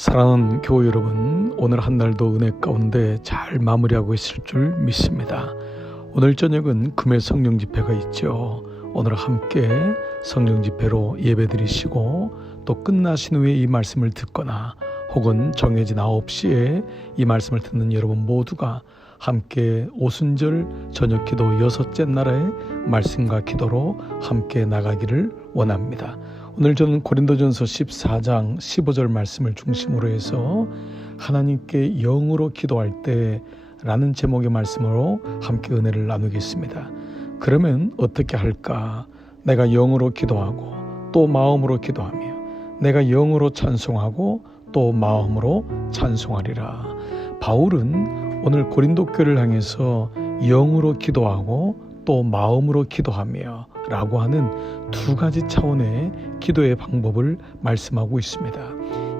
사랑하는 교회 여러분, 오늘 한 날도 은혜 가운데 잘 마무리하고 있을 줄 믿습니다. 오늘 저녁은 금요 성령 집회가 있죠. 오늘 함께 성령 집회로 예배 드리시고 또 끝나신 후에 이 말씀을 듣거나 혹은 정해진 9시에 이 말씀을 듣는 여러분 모두가 함께 오순절 저녁 기도 6째 날의 말씀과 기도로 함께 나가기를 원합니다. 오늘 저는 고린도전서 14장 15절 말씀을 중심으로 해서 하나님께 영으로 기도할 때 라는 제목의 말씀으로 함께 은혜를 나누겠습니다. 그러면 어떻게 할까? 내가 영으로 기도하고 또 마음으로 기도하며 내가 영으로 찬송하고 또 마음으로 찬송하리라. 바울은 오늘 고린도 교회를 향해서 영으로 기도하고 또 마음으로 기도하며 라고 하는 두 가지 차원의 기도의 방법을 말씀하고 있습니다.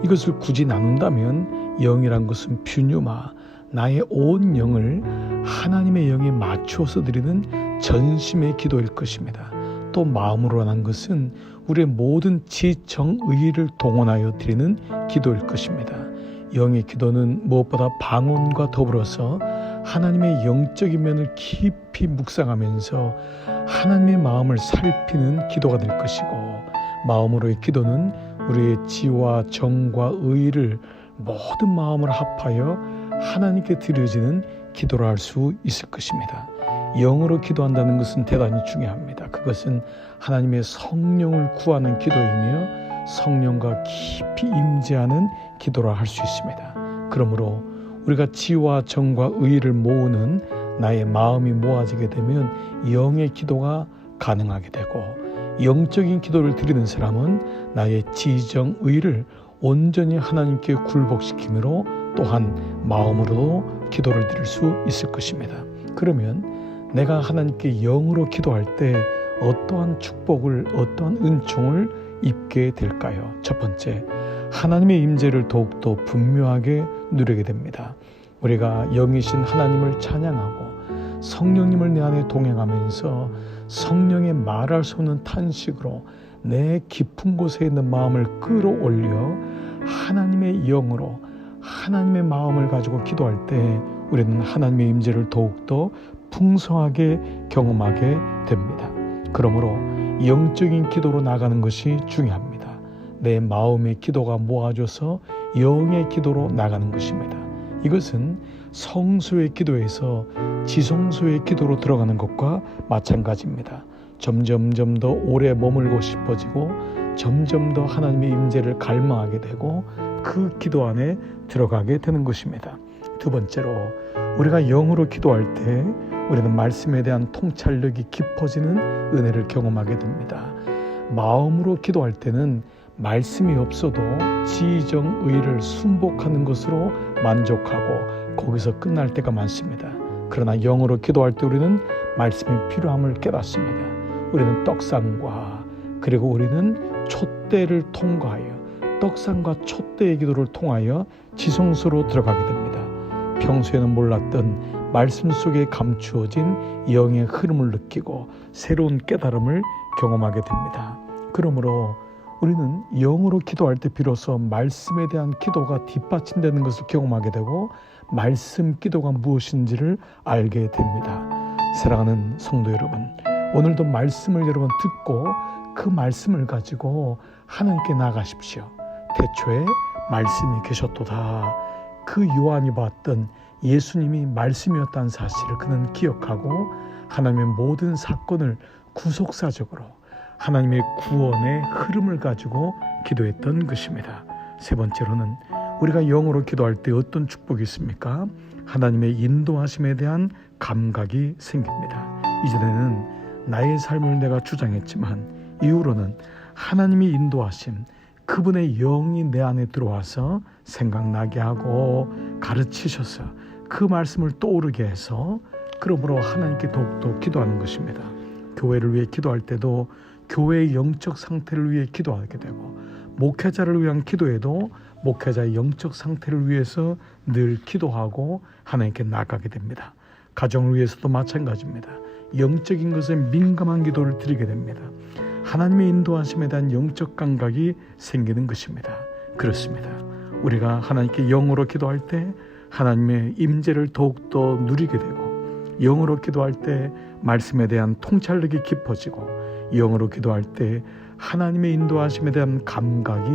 이것을 굳이 나눈다면 영이란 것은 퓨뉴마, 나의 온 영을 하나님의 영에 맞추어서 드리는 전심의 기도일 것입니다. 또 마음으로 하는 것은 우리의 모든 지정의를 동원하여 드리는 기도일 것입니다. 영의 기도는 무엇보다 방언과 더불어서 하나님의 영적인 면을 깊이 묵상하면서 하나님의 마음을 살피는 기도가 될 것이고, 마음으로의 기도는 우리의 지와 정과 의를 모든 마음을 합하여 하나님께 드려지는 기도를 할 수 있을 것입니다. 영으로 기도한다는 것은 대단히 중요합니다. 그것은 하나님의 성령을 구하는 기도이며 성령과 깊이 임재하는 기도를 할 수 있습니다. 그러므로 우리가 지와 정과 의를 모으는 나의 마음이 모아지게 되면 영의 기도가 가능하게 되고, 영적인 기도를 드리는 사람은 나의 지정 의를 온전히 하나님께 굴복시키므로 또한 마음으로도 기도를 드릴 수 있을 것입니다. 그러면 내가 하나님께 영으로 기도할 때 어떠한 축복을, 어떠한 은총을 입게 될까요? 첫 번째, 하나님의 임재를 더욱더 분명하게 누리게 됩니다. 우리가 영이신 하나님을 찬양하고 성령님을 내 안에 동행하면서 성령의 말할 수 없는 탄식으로 내 깊은 곳에 있는 마음을 끌어올려 하나님의 영으로 하나님의 마음을 가지고 기도할 때 우리는 하나님의 임재를 더욱더 풍성하게 경험하게 됩니다. 그러므로 영적인 기도로 나가는 것이 중요합니다. 내 마음의 기도가 모아져서 영의 기도로 나가는 것입니다. 이것은 성소의 기도에서 지성소의 기도로 들어가는 것과 마찬가지입니다. 점점 더 오래 머물고 싶어지고 점점 더 하나님의 임재를 갈망하게 되고 그 기도 안에 들어가게 되는 것입니다. 두 번째로, 우리가 영으로 기도할 때 우리는 말씀에 대한 통찰력이 깊어지는 은혜를 경험하게 됩니다. 마음으로 기도할 때는 말씀이 없어도 지정의를 순복하는 것으로 만족하고 거기서 끝날 때가 많습니다. 그러나 영으로 기도할 때 우리는 말씀이 필요함을 깨닫습니다. 우리는 떡상과 그리고 우리는 촛대를 통과하여 떡상과 촛대의 기도를 통하여 지성소로 들어가게 됩니다. 평소에는 몰랐던 말씀 속에 감추어진 영의 흐름을 느끼고 새로운 깨달음을 경험하게 됩니다. 그러므로 우리는 영으로 기도할 때 비로소 말씀에 대한 기도가 뒷받침되는 것을 경험하게 되고 말씀 기도가 무엇인지를 알게 됩니다. 사랑하는 성도 여러분, 오늘도 말씀을 여러분 듣고 그 말씀을 가지고 하나님께 나가십시오. 태초에 말씀이 계셨도다. 그 요한이 봤던 예수님이 말씀이었다는 사실을 그는 기억하고 하나님의 모든 사건을 구속사적으로 하나님의 구원의 흐름을 가지고 기도했던 것입니다. 세 번째로는 우리가 영으로 기도할 때 어떤 축복이 있습니까? 하나님의 인도하심에 대한 감각이 생깁니다. 이전에는 나의 삶을 내가 주장했지만 이후로는 하나님이 인도하심, 그분의 영이 내 안에 들어와서 생각나게 하고 가르치셔서 그 말씀을 떠오르게 해서 그러므로 하나님께 더욱더 기도하는 것입니다. 교회를 위해 기도할 때도 교회의 영적 상태를 위해 기도하게 되고, 목회자를 위한 기도에도 목회자의 영적 상태를 위해서 늘 기도하고 하나님께 나가게 됩니다. 가정을 위해서도 마찬가지입니다. 영적인 것에 민감한 기도를 드리게 됩니다. 하나님의 인도하심에 대한 영적 감각이 생기는 것입니다. 그렇습니다. 우리가 하나님께 영으로 기도할 때 하나님의 임재를 더욱더 누리게 되고, 영으로 기도할 때 말씀에 대한 통찰력이 깊어지고, 영으로 기도할 때 하나님의 인도하심에 대한 감각이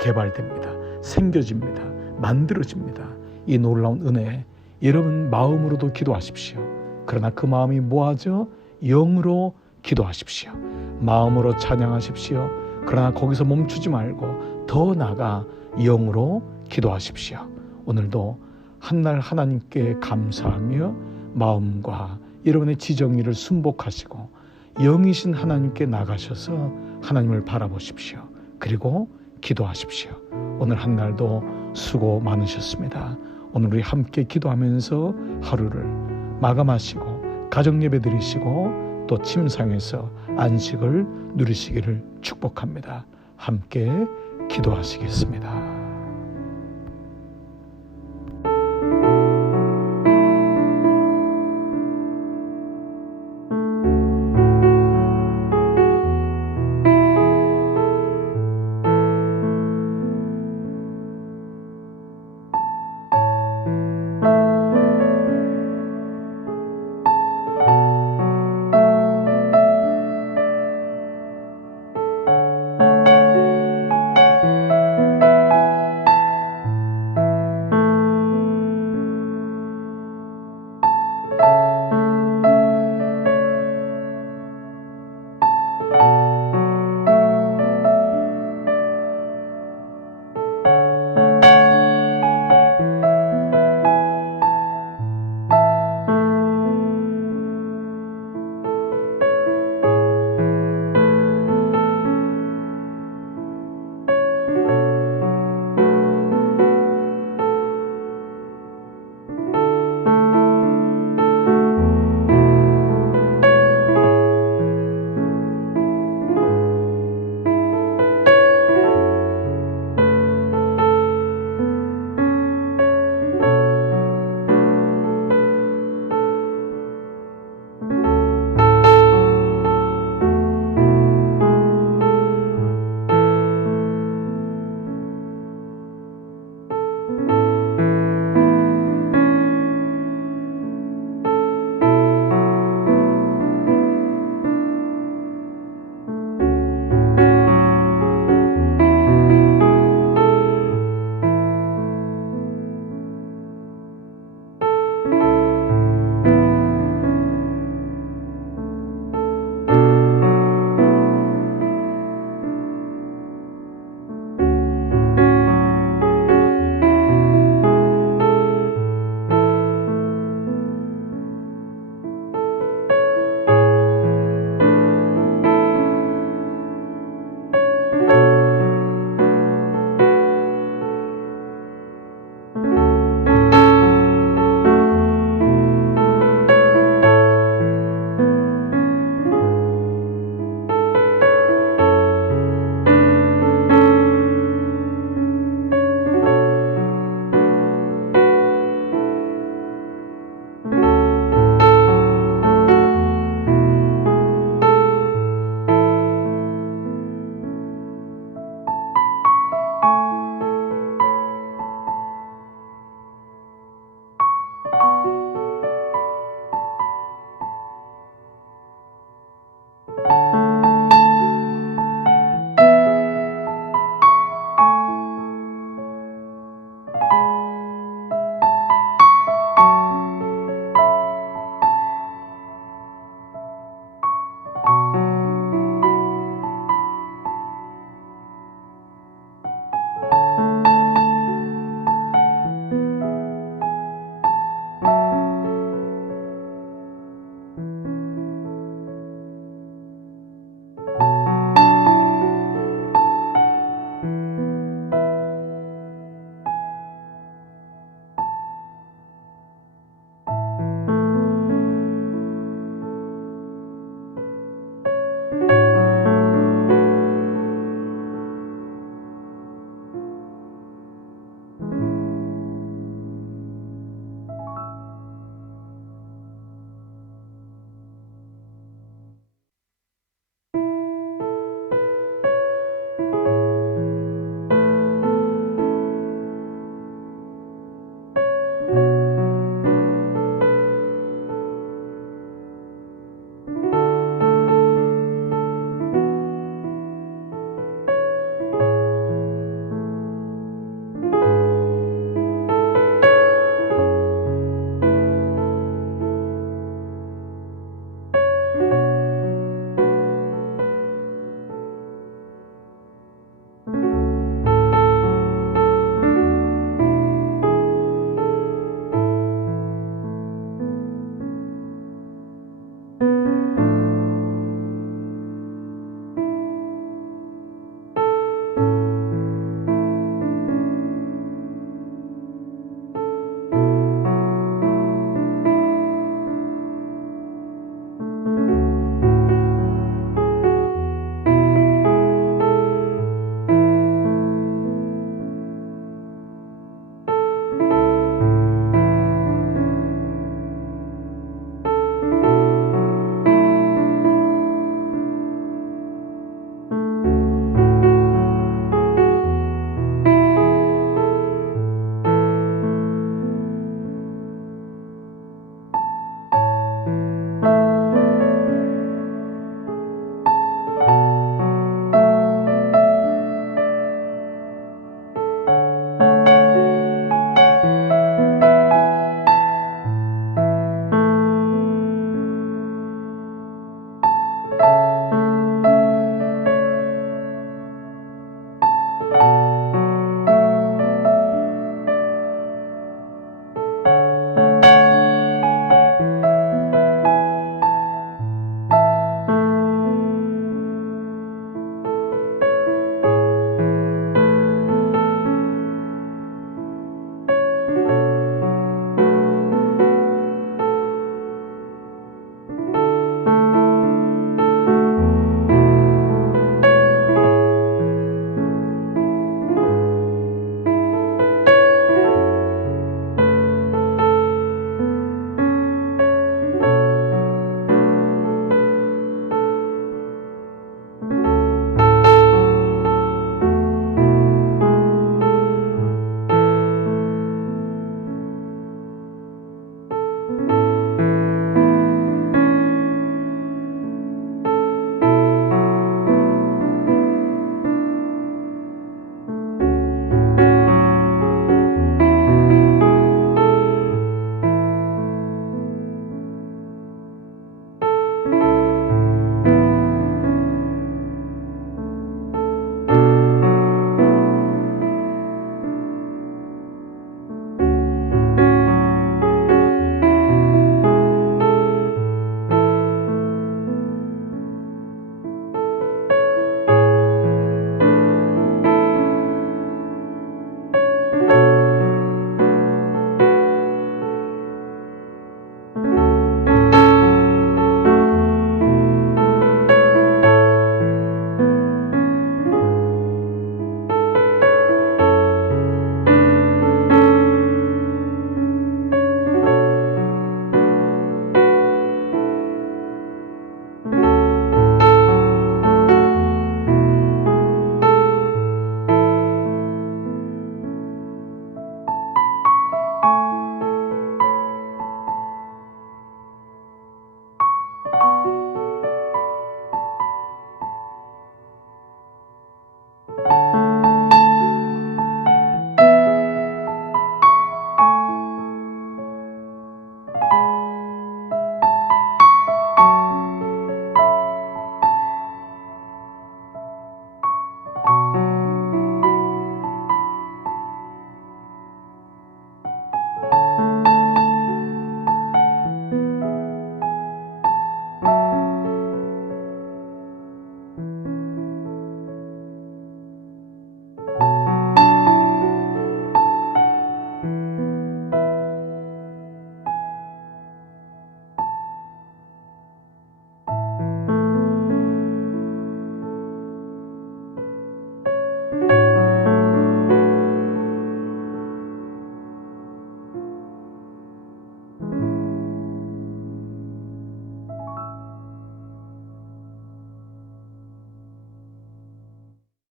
개발됩니다. 생겨집니다. 만들어집니다. 이 놀라운 은혜, 여러분 마음으로도 기도하십시오. 그러나 그 마음이 뭐하죠? 영으로 기도하십시오. 마음으로 찬양하십시오. 그러나 거기서 멈추지 말고 더 나아가 영으로 기도하십시오. 오늘도 한날 하나님께 감사하며 마음과 여러분의 지정의를 순복하시고 영이신 하나님께 나가셔서 하나님을 바라보십시오. 그리고 기도하십시오. 오늘 한날도 수고 많으셨습니다. 오늘 우리 함께 기도하면서 하루를 마감하시고 가정 예배 드리시고 또 침상에서 안식을 누리시기를 축복합니다. 함께 기도하시겠습니다.